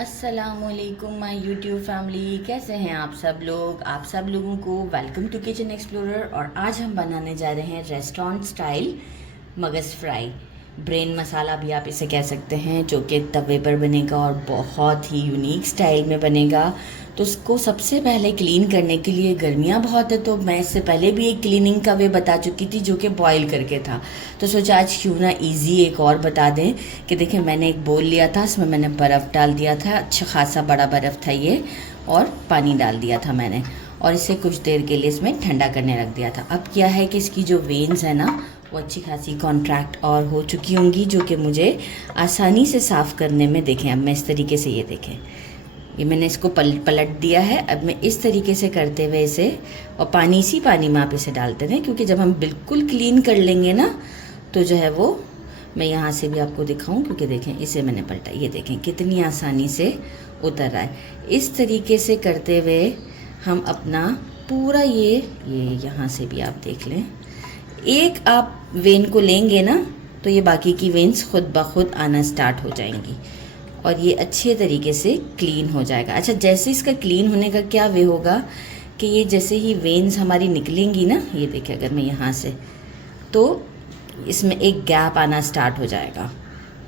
अस्सलामुअलैकुम my YouTube family, कैसे हैं आप सब लोग। आप सब लोगों को वेलकम टू किचन एक्सप्लोरर। और आज हम बनाने जा रहे हैं रेस्टोरेंट स्टाइल मगज़ फ्राई, ब्रेन मसाला भी आप इसे कह सकते हैं, जो कि तवे पर बनेगा और बहुत ही यूनिक स्टाइल में बनेगा। तो उसको सबसे पहले क्लीन करने के लिए, गर्मियाँ बहुत है तो मैं इससे पहले भी एक क्लीनिंग का वे बता चुकी थी जो कि बॉईल करके था, तो सोचा आज क्यों ना इजी एक और बता दें। कि देखिए मैंने एक बोल लिया था, इसमें मैंने बर्फ़ डाल दिया था, अच्छा खासा बड़ा बर्फ़ था ये, और पानी डाल दिया था मैंने, और इसे कुछ देर के लिए इसमें ठंडा करने रख दिया था। अब क्या है कि इसकी जो वेन्स है ना वो अच्छी खासी कॉन्ट्रैक्ट और हो चुकी होंगी, जो कि मुझे आसानी से साफ़ करने में, देखें अब मैं इस तरीके से, ये देखें ये मैंने इसको पलट दिया है। अब मैं इस तरीके से करते हुए इसे, और पानी इसी पानी में आप इसे डालते रहें, क्योंकि जब हम बिल्कुल क्लीन कर लेंगे ना तो जो है वो, मैं यहाँ से भी आपको दिखाऊं, क्योंकि देखें इसे मैंने पलटा, ये देखें कितनी आसानी से उतर रहा है। इस तरीके से करते हुए हम अपना पूरा ये यहाँ से भी आप देख लें, एक आप वेन को लेंगे ना तो ये बाकी की वेन्स खुद ब खुद आना स्टार्ट हो जाएंगी और ये अच्छे तरीके से क्लीन हो जाएगा। अच्छा, जैसे इसका क्लीन होने का क्या वे होगा कि ये जैसे ही वेन्स हमारी निकलेंगी ना, ये देखिए अगर मैं यहाँ से, तो इसमें एक गैप आना स्टार्ट हो जाएगा,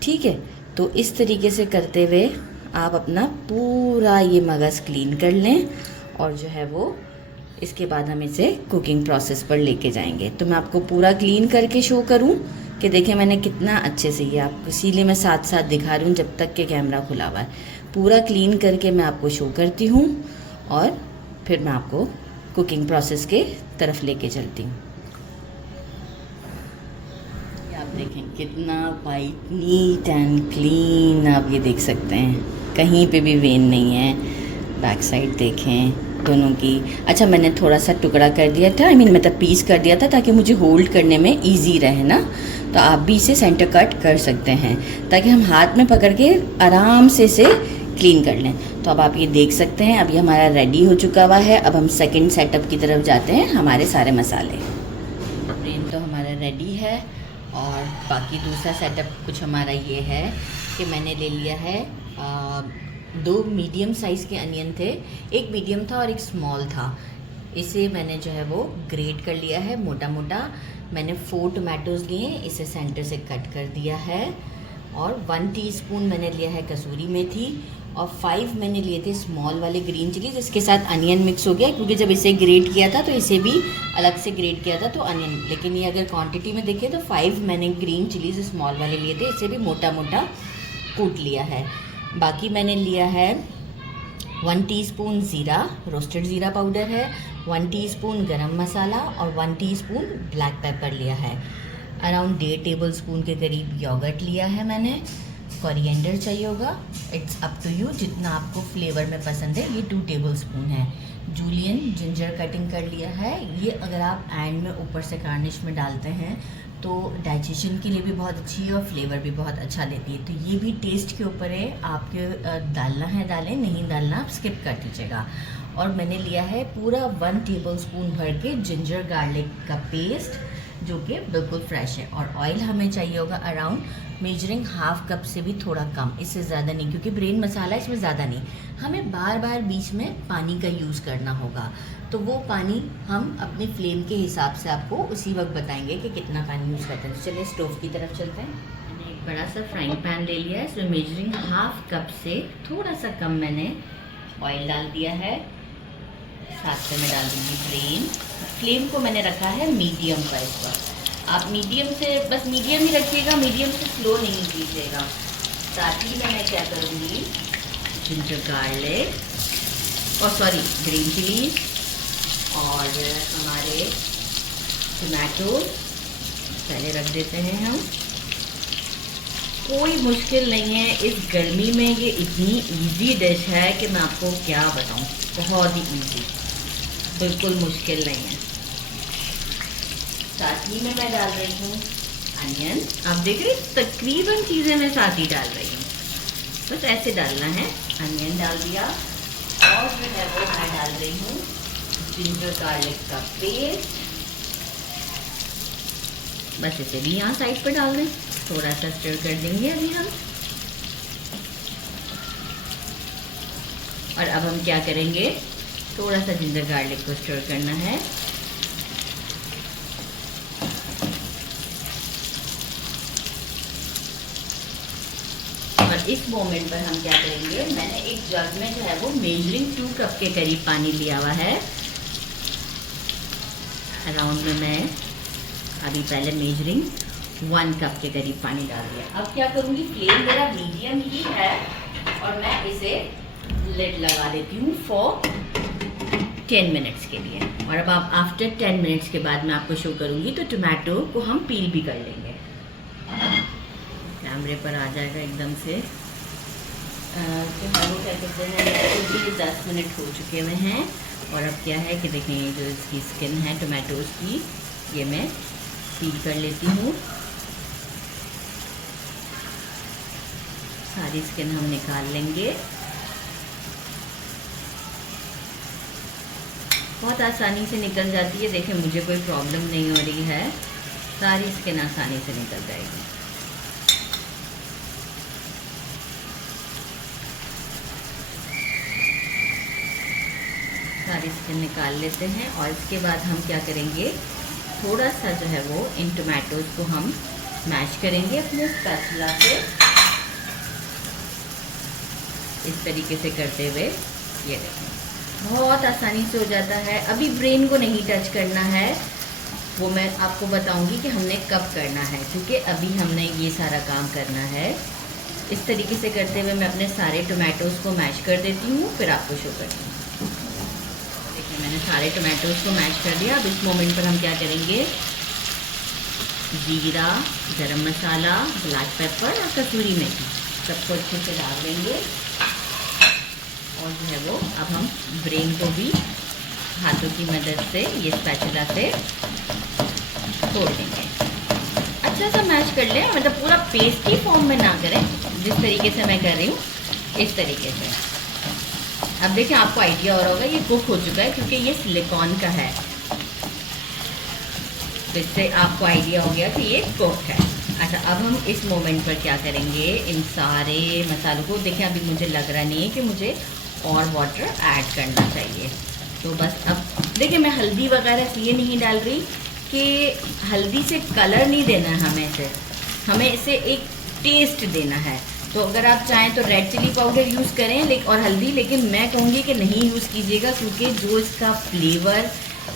ठीक है। तो इस तरीके से करते हुए आप अपना पूरा ये मगज़ क्लीन कर लें, और जो है वो इसके बाद हम इसे कुकिंग प्रोसेस पर लेके जाएंगे। तो मैं आपको पूरा क्लीन करके शो करूं कि देखें मैंने कितना अच्छे से, ये आपको इसीलिए मैं साथ साथ दिखा रही हूँ जब तक कि कैमरा खुला हुआ है। पूरा क्लीन करके मैं आपको शो करती हूँ और फिर मैं आपको कुकिंग प्रोसेस के तरफ लेके चलती हूँ। आप देखें कितना वाइट, नीट एंड क्लीन, आप ये देख सकते हैं, कहीं पे भी वेन नहीं है। बैक साइड देखें दोनों की। अच्छा, मैंने थोड़ा सा टुकड़ा कर दिया था, मतलब पीस कर दिया था, ताकि मुझे होल्ड करने में इजी रहे ना। तो आप भी इसे सेंटर कट कर सकते हैं, ताकि हम हाथ में पकड़ के आराम से इसे क्लीन कर लें। तो अब आप ये देख सकते हैं, अभी हमारा रेडी हो चुका हुआ है। अब हम सेकंड सेटअप की तरफ जाते हैं। हमारे सारे मसाले, ब्रेन तो हमारा रेडी है, और बाकी दूसरा सेटअप कुछ हमारा ये है कि मैंने ले लिया है 2 मीडियम साइज़ के अनियन थे, एक मीडियम था और एक स्मॉल था। इसे मैंने जो है वो ग्रेट कर लिया है मोटा मोटा। मैंने 4 टमाटोज़ लिए, इसे सेंटर से कट कर दिया है, और 1 टीस्पून मैंने लिया है कसूरी मेथी, और 5 मैंने लिए थे स्मॉल वाले ग्रीन चिली, जिसके साथ अनियन मिक्स हो गया, क्योंकि जब इसे ग्रेट किया था तो इसे भी अलग से ग्रेट किया था तो अनियन, लेकिन ये अगर क्वांटिटी में देखें तो 5 मैंने ग्रीन चिलीज स्मॉल वाले लिए थे, इसे भी मोटा मोटा कूट लिया है। बाकी मैंने लिया है 1 टीस्पून ज़ीरा, रोस्टेड ज़ीरा पाउडर है, 1 टीस्पून गरम मसाला, और 1 टीस्पून ब्लैक पेपर लिया है। अराउंड 1.5 टेबल स्पून के करीब योगर्ट लिया है मैंने। कोरिएंडर चाहिए होगा, इट्स अप टू यू, जितना आपको फ्लेवर में पसंद है। ये 2 टेबल स्पून है। जूलियन जिंजर कटिंग कर लिया है। ये अगर आप एंड में ऊपर से गार्निश में डालते हैं तो डाइजेशन के लिए भी बहुत अच्छी है और फ्लेवर भी बहुत अच्छा देती है। तो ये भी टेस्ट के ऊपर है, आपके डालना है डालें, नहीं डालना आप स्किप कर दीजिएगा। और मैंने लिया है पूरा 1 टेबल स्पून भर के जिंजर गार्लिक का पेस्ट, जो कि बिल्कुल फ्रेश है। और ऑयल हमें चाहिए होगा अराउंड मेजरिंग 1/2 कप से भी थोड़ा कम, इससे ज़्यादा नहीं, क्योंकि ब्रेन मसाला इसमें ज़्यादा नहीं। हमें बार बार बीच में पानी का यूज़ करना होगा, तो वो पानी हम अपनी फ्लेम के हिसाब से आपको उसी वक्त बताएंगे कि कितना पानी यूज़ करते हैं। तो चलिए स्टोव की तरफ चलते हैं। मैंने एक बड़ा सा फ्राइंग पैन ले लिया है, इसमें मेजरिंग 1/2 कप से थोड़ा सा कम मैंने ऑयल डाल दिया है। साथ में मैं डाल दूँगी ब्रेन। फ्लेम को मैंने रखा है मीडियम पर। इस पर आप मीडियम से, बस मीडियम ही रखिएगा, मीडियम से स्लो नहीं कीजिएगा। साथ ही मैं क्या करूँगी, जिंजर गार्लिक, और सॉरी ग्रीन चिलीज, और हमारे टमाटो पहले रख देते हैं हम। कोई मुश्किल नहीं है, इस गर्मी में ये इतनी इजी डिश है कि मैं आपको क्या बताऊं, बहुत ही इजी, बिल्कुल मुश्किल नहीं है। साथ ही में मैं डाल रही हूँ अनियन। आप देख रहे हैं तकरीबन चीज़ें मैं साथ ही डाल रही हूँ, बस ऐसे डालना है। अनियन डाल दिया, और जो है वो मैं डाल रही हूँ जिंजर गार्लिक का पेस्ट, बस इसे भी यहाँ साइड पर डाल दें, थोड़ा सा स्टर कर देंगे अभी हम। और अब हम क्या करेंगे, थोड़ा सा जिंजर गार्लिक को स्टर करना है। और इस मोमेंट पर हम क्या करेंगे, मैंने एक जग में जो है वो मेजरिंग 2 कप के करीब पानी लिया हुआ है। अराउंड में मैं अभी पहले मेजरिंग 1 कप के करीब पानी डाल दिया। अब क्या करूँगी, फ्लेम मेरा मीडियम ही है और मैं इसे लिड लगा देती हूँ फॉर 10 मिनट्स के लिए। और अब आप आफ्टर 10 मिनट्स के बाद मैं आपको शो करूँगी, तो टोमेटो को हम पील भी कर लेंगे। कैमरे पर आ जाएगा एकदम से। तो हम क्या कहते हैं, तो 10 मिनट हो चुके हुए हैं। और अब क्या है कि देखें, ये जो इसकी स्किन है टोमेटोज़ की, ये मैं पील कर लेती हूँ। सारी स्किन हम निकाल लेंगे। बहुत आसानी से निकल जाती है, देखें मुझे कोई प्रॉब्लम नहीं हो रही है, सारी स्किन आसानी से निकल जाएगी। सारी स्किन निकाल लेते हैं। और इसके बाद हम क्या करेंगे, थोड़ा सा जो है वो इन टोमेटोज़ को हम मैश करेंगे अपने स्पैचुला से, इस तरीके से करते हुए। ये देखें बहुत आसानी से हो जाता है। अभी ब्रेन को नहीं टच करना है, वो मैं आपको बताऊंगी कि हमने कब करना है, क्योंकि अभी हमने ये सारा काम करना है। इस तरीके से करते हुए मैं अपने सारे टोमेटोज़ को मैश कर देती हूँ, फिर आपको शो करती हूँ। देखिए मैंने सारे टोमेटोज़ को मैश कर दिया। अब इस मोमेंट पर हम क्या करेंगे, जीरा, गरम मसाला, ब्लैक पेपर और कसूरी मेथी सबको अच्छे से डाल देंगे। और जो है वो अब हम ब्रेन को भी हाथों की मदद से, ये स्पैचुला से तोड़ देंगे। अच्छा सा मैश कर लें, मतलब पूरा पेस्ट की फॉर्म में ना करें, जिस तरीके से मैं कर रही हूँ इस तरीके से। अब देखिए आपको आइडिया हो रहा होगा, ये कुक हो चुका है क्योंकि ये सिलिकॉन का है, जिससे आपको आइडिया हो गया कि ये कुक है। अच्छा अब हम इस मोमेंट पर क्या करेंगे, इन सारे मसालों को, देखिए अभी मुझे लग रहा नहीं है कि मुझे और वाटर ऐड करना चाहिए। तो बस अब देखिए मैं हल्दी वगैरह इसलिए नहीं डाल रही कि हल्दी से कलर नहीं देना है हमें इसे एक टेस्ट देना है। तो अगर आप चाहें तो रेड चिली पाउडर यूज़ करें और हल्दी, लेकिन मैं कहूँगी कि नहीं यूज़ कीजिएगा, क्योंकि जो इसका फ्लेवर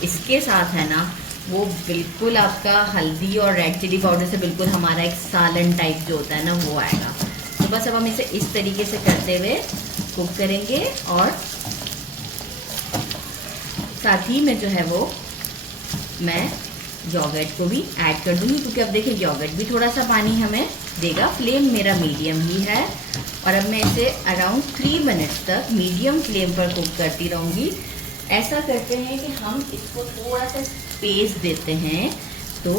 इसके साथ है ना, वो बिल्कुल आपका हल्दी और रेड चिली पाउडर से बिल्कुल हमारा एक सालन टाइप जो होता है ना, वो आएगा। तो बस अब हम इसे इस तरीके से करते हुए कुक करेंगे। और साथ ही में जो है वो मैं योगर्ट को भी ऐड कर दूँगी, क्योंकि अब देखिए योगर्ट भी थोड़ा सा पानी हमें देगा। फ्लेम मेरा मीडियम ही है और अब मैं इसे अराउंड 3 मिनट्स तक मीडियम फ्लेम पर कुक करती रहूँगी। ऐसा करते हैं कि हम इसको थोड़ा सा स्पेस देते हैं, तो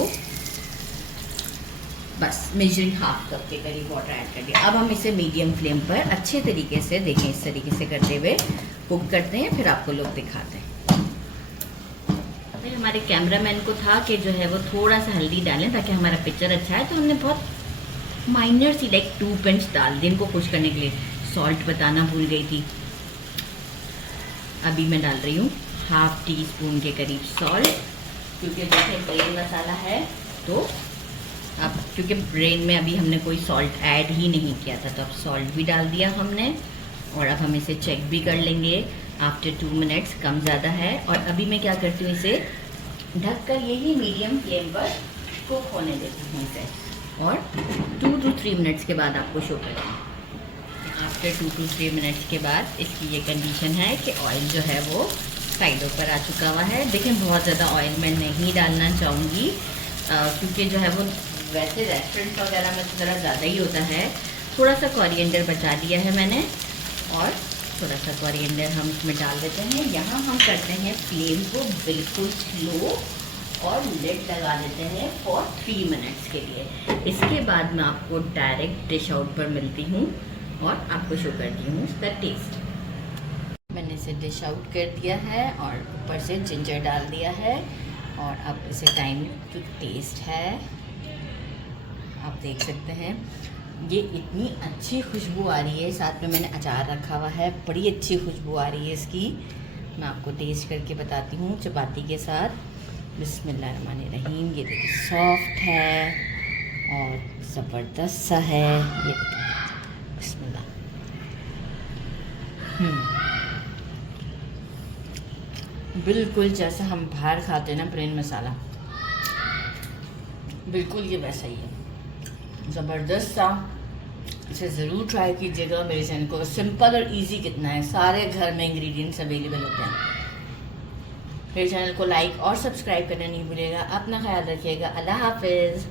बस मेजरिंग 1/2 कप के करीब वाटर ऐड कर दिया। अब हम इसे मीडियम फ्लेम पर अच्छे तरीके से, देखें इस तरीके से करते हुए कुक करते हैं, फिर आपको लोग दिखाते हैं। हमारे कैमरामैन को था कि जो है वो थोड़ा सा हल्दी डालें ताकि हमारा पिक्चर अच्छा है, तो हमने बहुत माइनर सी लाइक 2 पिंच डाल दी इनको खुश करने के लिए। सॉल्ट बताना भूल गई थी, अभी मैं डाल रही हूँ 1/2 टीस्पून के करीब सॉल्ट, क्योंकि जैसे ब्रेन मसाला है तो अब क्योंकि ब्रेन में अभी हमने कोई सॉल्ट ऐड ही नहीं किया था, तो अब सॉल्ट भी डाल दिया हमने। और अब हम इसे चेक भी कर लेंगे आफ्टर 2 मिनट्स, कम ज़्यादा है। और अभी मैं क्या करती हूँ, इसे ढककर यही मीडियम फ्लेम पर कुक होने देती हूँ इसे, और 2 to 3 मिनट्स के बाद आपको शो करती हूँ। आफ्टर 2 to 3 मिनट्स के बाद इसकी ये कंडीशन है कि ऑयल जो है वो साइडों पर आ चुका हुआ है। देखें बहुत ज़्यादा ऑयल मैं नहीं डालना चाहूँगी, क्योंकि जो है वो वैसे रेस्टोरेंट वगैरह में तो ज़रा ज़्यादा ही होता है। थोड़ा सा कोरिएंडर बचा दिया है मैंने, और थोड़ा सा कोरिएंडर हम इसमें डाल देते हैं। यहाँ हम करते हैं फ्लेम को बिल्कुल स्लो और लिड लगा देते हैं फॉर 3 मिनट्स के लिए। इसके बाद मैं आपको डायरेक्ट डिश आउट पर मिलती हूँ और आपको शो करती हूँ इसका टेस्ट। मैंने इसे डिश आउट कर दिया है और ऊपर से जिंजर डाल दिया है, और अब इसे टाइम टू टेस्ट है, आप देख सकते हैं। ये इतनी अच्छी खुशबू आ रही है, साथ में मैंने अचार रखा हुआ है, बड़ी अच्छी खुशबू आ रही है इसकी। मैं आपको टेस्ट करके बताती हूँ चपाती के साथ। बिस्मिल्लाहिर्रहमानिर्रहीम। ये देखिए सॉफ्ट है और ज़बरदस्त सा है। ये देखिए बिस्मिल्लाह। बिल्कुल जैसा हम बाहर खाते हैं ना प्लेन मसाला, बिल्कुल ये वैसा ही है, ज़बरदस्त सा। इसे ज़रूर ट्राई कीजिएगा। मेरे चैनल को सिंपल और इजी कितना है, सारे घर में इंग्रेडिएंट्स अवेलेबल होते हैं। मेरे चैनल को लाइक और सब्सक्राइब करना नहीं भूलिएगा। अपना ख्याल रखिएगा। अल्लाह हाफिज़।